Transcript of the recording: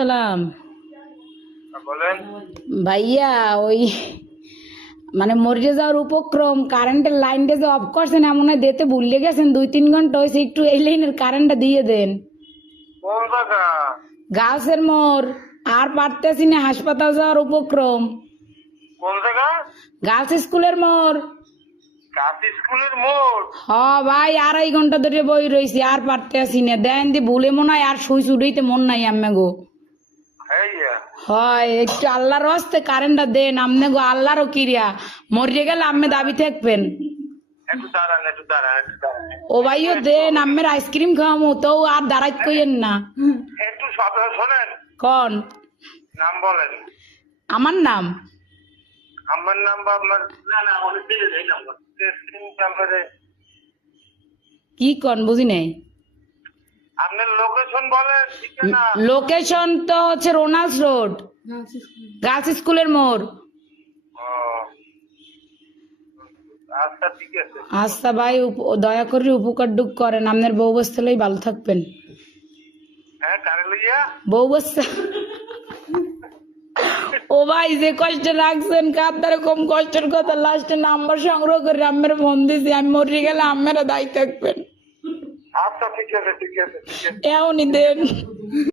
সালাম। বলেন। ভাইয়া ওই মানে মরে যাওয়ার উপক্রম, কারেন্টের লাইনটা যে অফ করছেন এমন হয় দিতে ভুলে গেছেন, 2-3 ঘন্টা হয়েছে, একটু এই লাইনের কারেন্টটা দিয়ে দেন। কোন জায়গা? গাছের মোড়, আর পারতেছি না, হাসপাতাল যাওয়ার উপক্রম। কোন জায়গা? গার্লস স্কুলের মোড়। কাশি স্কুলের মোড়। হ ভাই, 2.5 ঘন্টা ধরে বই রয়েছি, আর পারতেছি না। দেন দি ভুলে মনে হয় আর সুই উঠাইতে মন নাই আম্মে গো। হ্যাঁ, হয় একটু আল্লাহর হস্তে কারেন্টটা দেন আমনে গো, আল্লাহরও কিরিয়া। মরিয়ে গেলে আম্মে দাবি থাকবেন। একটু দাঁড়ান। ও ভাইও দেন, আম্মের আইসক্রিম খাওয়ামো তো আর দাঁড়াইত কইেন না। একটু শোনেন। কন নাম বলেন। আমার নাম? আমার নাম বা আপনার? না অনেক দিলে এই নাম্বার নাম্বারে। কি কন বুঝি নাই। আপনার লোকেশন বলেন, ঠিকানা। লোকেশন তো হচ্ছে রোনাল্ডস রোড, গার্লস স্কুলের মোড়। ও, আচ্ছা ঠিক আছে। আচ্ছা ভাই, দয়া করে উপকার ডুক করেন, আপনার বউ বস্তালেই ভালো থাকবেন। হ্যাঁ, কারে লইয়া? বউ বস্তা। ও ভাই যে কষ্ট রাখছেন, কার দ্বারা কম কষ্টের কথা, লাস্টে নাম্বার সংগ্রহ করে আম্মের ফোন দিছি, আমি মরে গেলে আম্মেরা দায়ী থাকবেন। আচ্ছা ঠিক আছে। এমনই দেন।